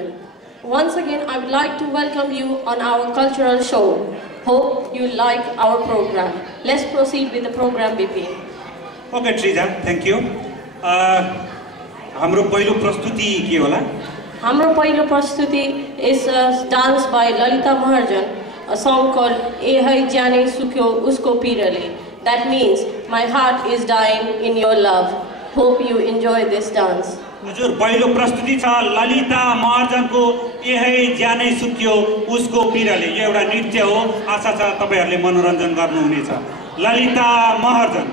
gentlemen, once again I would like to welcome you on our cultural show. Hope you like our program. Let's proceed with the program, BP. Okay, Trija, thank you. हाम्रो पहिलो प्रस्तुति के होला? हाम्रो पहिलो प्रस्तुति is a dance by Lalita Maharjan, a song called "ए है जाने सुख्यो उसको पिरले." That means my heart is dying in your love. Hope you enjoy this dance. हजुर पहिलो प्रस्तुति छ ललिता महर्जनको ए है ज्यानै सुक्यो उसको पिरले। यो एउटा नृत्य हो। आशा छ तपाईहरुले मनोरञ्जन गर्नुहुनेछ। ललिता महर्जन